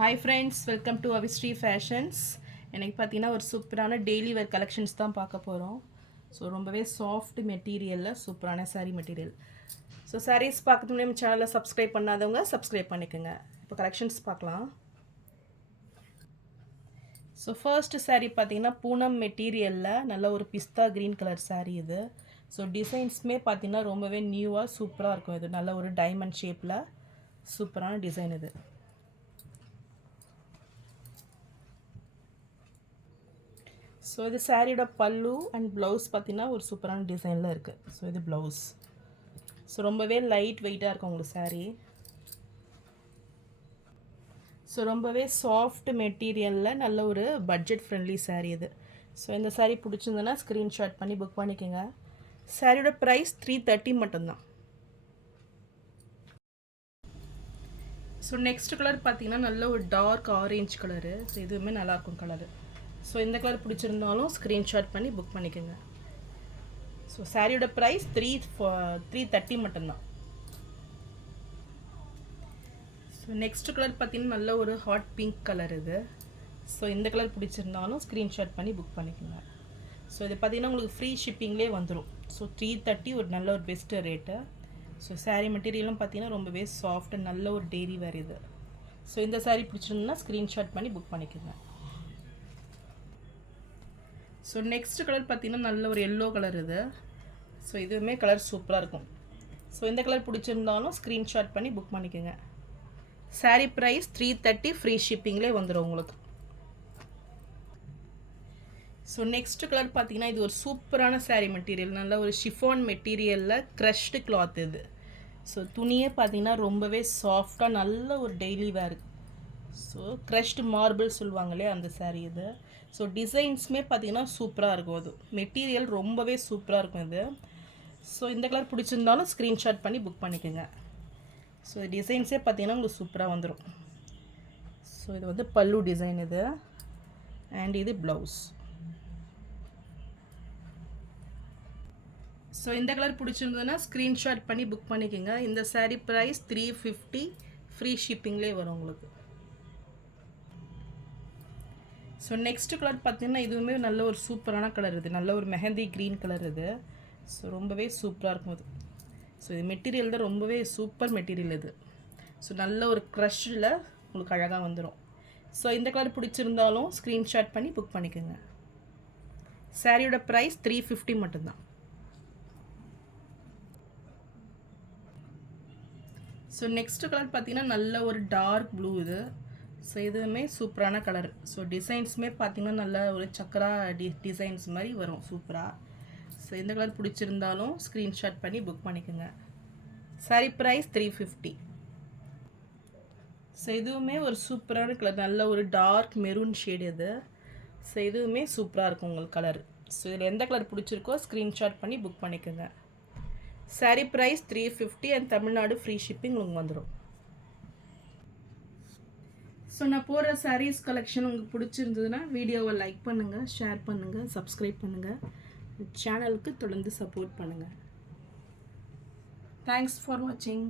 Hi friends, welcome to Avistry Fashions. எனக்கு பார்த்தீங்கன்னா ஒரு சூப்பரான டெய்லி வேர் கலெக்ஷன்ஸ் தான் பார்க்க போகிறோம். ஸோ ரொம்பவே சாஃப்ட் மெட்டீரியலில் சூப்பரான சாரீ மெட்டீரியல். ஸோ சாரீஸ் பார்க்கறதுக்கு நம்ம சேனலை சப்ஸ்கிரைப் பண்ணாதவங்க சப்ஸ்கிரைப் பண்ணிக்கோங்க. இப்போ கலெக்ஷன்ஸ் பார்க்கலாம். ஸோ ஃபர்ஸ்ட் சாரீ பார்த்தீங்கன்னா பூனம் மெட்டீரியலில் நல்ல ஒரு பிஸ்தா க்ரீன் கலர் சாரீ இது. ஸோ டிசைன்ஸுமே பார்த்தீங்கன்னா ரொம்பவே நியூவாக சூப்பராக இருக்கும். இது நல்ல ஒரு டைமண்ட் ஷேப்பில் சூப்பரான டிசைன் இது. ஸோ இது சாரியோட பல்லு அண்ட் ப்ளவுஸ் பார்த்தீங்கன்னா ஒரு சூப்பரான டிசைனில் இருக்குது. ஸோ இது ப்ளவுஸ். ஸோ ரொம்பவே லைட் வெயிட்டாக இருக்கும் உங்களுக்கு சாரீ. ஸோ ரொம்பவே சாஃப்ட் மெட்டீரியலில் நல்ல ஒரு பட்ஜெட் ஃப்ரெண்ட்லி சாரீ இது. ஸோ இந்த சாரீ பிடிச்சிருந்ததுன்னா ஸ்க்ரீன்ஷாட் பண்ணி புக் பண்ணிக்கோங்க. சாரியோட ப்ரைஸ் 330 மட்டும்தான். ஸோ நெக்ஸ்ட் கலர் பார்த்தீங்கன்னா நல்ல ஒரு டார்க் ஆரேஞ்ச் கலரு. ஸோ இதுவுமே நல்லாயிருக்கும் கலரு. ஸோ இந்த கலர் பிடிச்சிருந்தாலும் ஸ்க்ரீன்ஷாட் பண்ணி புக் பண்ணிக்கோங்க. ஸோ சாரியோட ப்ரைஸ் 330 மட்டும்தான். ஸோ நெக்ஸ்ட் கலர் பார்த்தீங்கன்னா நல்ல ஒரு ஹாட் பிங்க் கலர் இது. ஸோ இந்த கலர் பிடிச்சிருந்தாலும் ஸ்க்ரீன்ஷாட் பண்ணி புக் பண்ணிக்கோங்க. ஸோ இது பார்த்தீங்கன்னா உங்களுக்கு ஃப்ரீ ஷிப்பிங்லேயே வந்துடும். ஸோ 330 ஒரு நல்ல ஒரு பெஸ்ட்டு ரேட்டு. ஸோ சாரீ மெட்டீரியலும் பார்த்தீங்கன்னா ரொம்பவே சாஃப்ட் நல்ல ஒரு டெய்லி வேர் இது. ஸோ இந்த சாரீ பிடிச்சிருந்தா ஸ்க்ரீன்ஷாட் பண்ணி புக் பண்ணிக்கோங்க. ஸோ நெக்ஸ்ட் கலர் பார்த்தீங்கன்னா நல்ல ஒரு எல்லோ கலர் இது. ஸோ இதுவுமே கலர் சூப்பராக இருக்கும். ஸோ இந்த கலர் பிடிச்சிருந்தாலும் ஸ்க்ரீன்ஷாட் பண்ணி புக் பண்ணிக்கோங்க. சாரீ ப்ரைஸ் 330 ஃப்ரீ ஷிப்பிங்லேயே வந்துடும் உங்களுக்கு. ஸோ நெக்ஸ்ட் கலர் பார்த்தீங்கன்னா இது ஒரு சூப்பரான சாரீ மெட்டீரியல். நல்ல ஒரு ஷிஃபான் மெட்டீரியலில் க்ரஷ்டு கிளாத் இது. ஸோ துணியே பார்த்தீங்கன்னா ரொம்பவே சாஃப்டாக நல்ல ஒரு டெய்லி வேர். ஸோ க்ரஷ்டு மார்பிள் சொல்லுவாங்க இல்லையா அந்த சாரீ இது. ஸோ டிசைன்ஸுமே பார்த்தீங்கன்னா சூப்பராக இருக்கும். அது மெட்டீரியல் ரொம்பவே சூப்பராக இருக்கும் இது. ஸோ இந்த கலர் பிடிச்சிருந்தாலும் ஸ்க்ரீன்ஷாட் பண்ணி புக் பண்ணிக்கோங்க. ஸோ டிசைன்ஸே பார்த்தீங்கன்னா உங்களுக்கு சூப்பராக வந்துடும். ஸோ இது வந்து பல்லு டிசைன் இது அண்ட் இது ப்ளவுஸ். ஸோ இந்த கலர் பிடிச்சிருந்ததுன்னா ஸ்க்ரீன்ஷாட் பண்ணி புக் பண்ணிக்கோங்க. இந்த சாரீ ப்ரைஸ் 350 ஃப்ரீ ஷிப்பிங்லேயே வரும் உங்களுக்கு. ஸோ நெக்ஸ்ட் கலர் பார்த்தீங்கன்னா இதுவுமே நல்ல ஒரு சூப்பரான கலர் இது. நல்ல ஒரு மெஹந்தி க்ரீன் கலர் இது. ஸோ ரொம்பவே சூப்பராக இருக்கும் இது. ஸோ இது மெட்டீரியல் தான் ரொம்பவே சூப்பர் மெட்டீரியல் இது. ஸோ நல்ல ஒரு க்ரஷ்ஷில் உங்களுக்கு அழகாக வந்துடும். ஸோ இந்த கலர் பிடிச்சிருந்தாலும் ஸ்க்ரீன்ஷாட் பண்ணி புக் பண்ணிக்கோங்க. சாரியோட ப்ரைஸ் 350 மட்டும்தான். ஸோ நெக்ஸ்ட் கலர் பார்த்தீங்கன்னா நல்ல ஒரு டார்க் ப்ளூ இது. ஸோ இதுவுமே சூப்பரான கலர். ஸோ டிசைன்ஸுமே பார்த்தீங்கன்னா நல்ல ஒரு சக்கரா டிசைன்ஸ் மாதிரி வரும் சூப்பராக. ஸோ இந்த கலர் பிடிச்சிருந்தாலும் ஸ்க்ரீன்ஷாட் பண்ணி புக் பண்ணிக்கோங்க. சாரீ ப்ரைஸ் 350. ஸோ இதுவுமே ஒரு சூப்பரான கலர். நல்ல ஒரு டார்க் மெரூன் ஷேடு இது. ஸோ இதுவுமே சூப்பராக இருக்கும் உங்களுக்கு கலர். ஸோ இதில் எந்த கலர் பிடிச்சிருக்கோ ஸ்க்ரீன்ஷாட் பண்ணி புக் பண்ணிக்கோங்க. Sari price 350 and Tamil Nadu free shipping உங்களுக்கு வந்துடும். ஸோ நான் போகிற சாரீஸ் கலெக்ஷன் உங்களுக்கு பிடிச்சிருந்ததுன்னா வீடியோவை லைக் பண்ணுங்கள், ஷேர் பண்ணுங்கள், சப்ஸ்கிரைப் பண்ணுங்கள். சேனலுக்கு தொடர்ந்து சப்போர்ட் பண்ணுங்கள். தேங்க்ஸ் ஃபார் வாட்சிங்.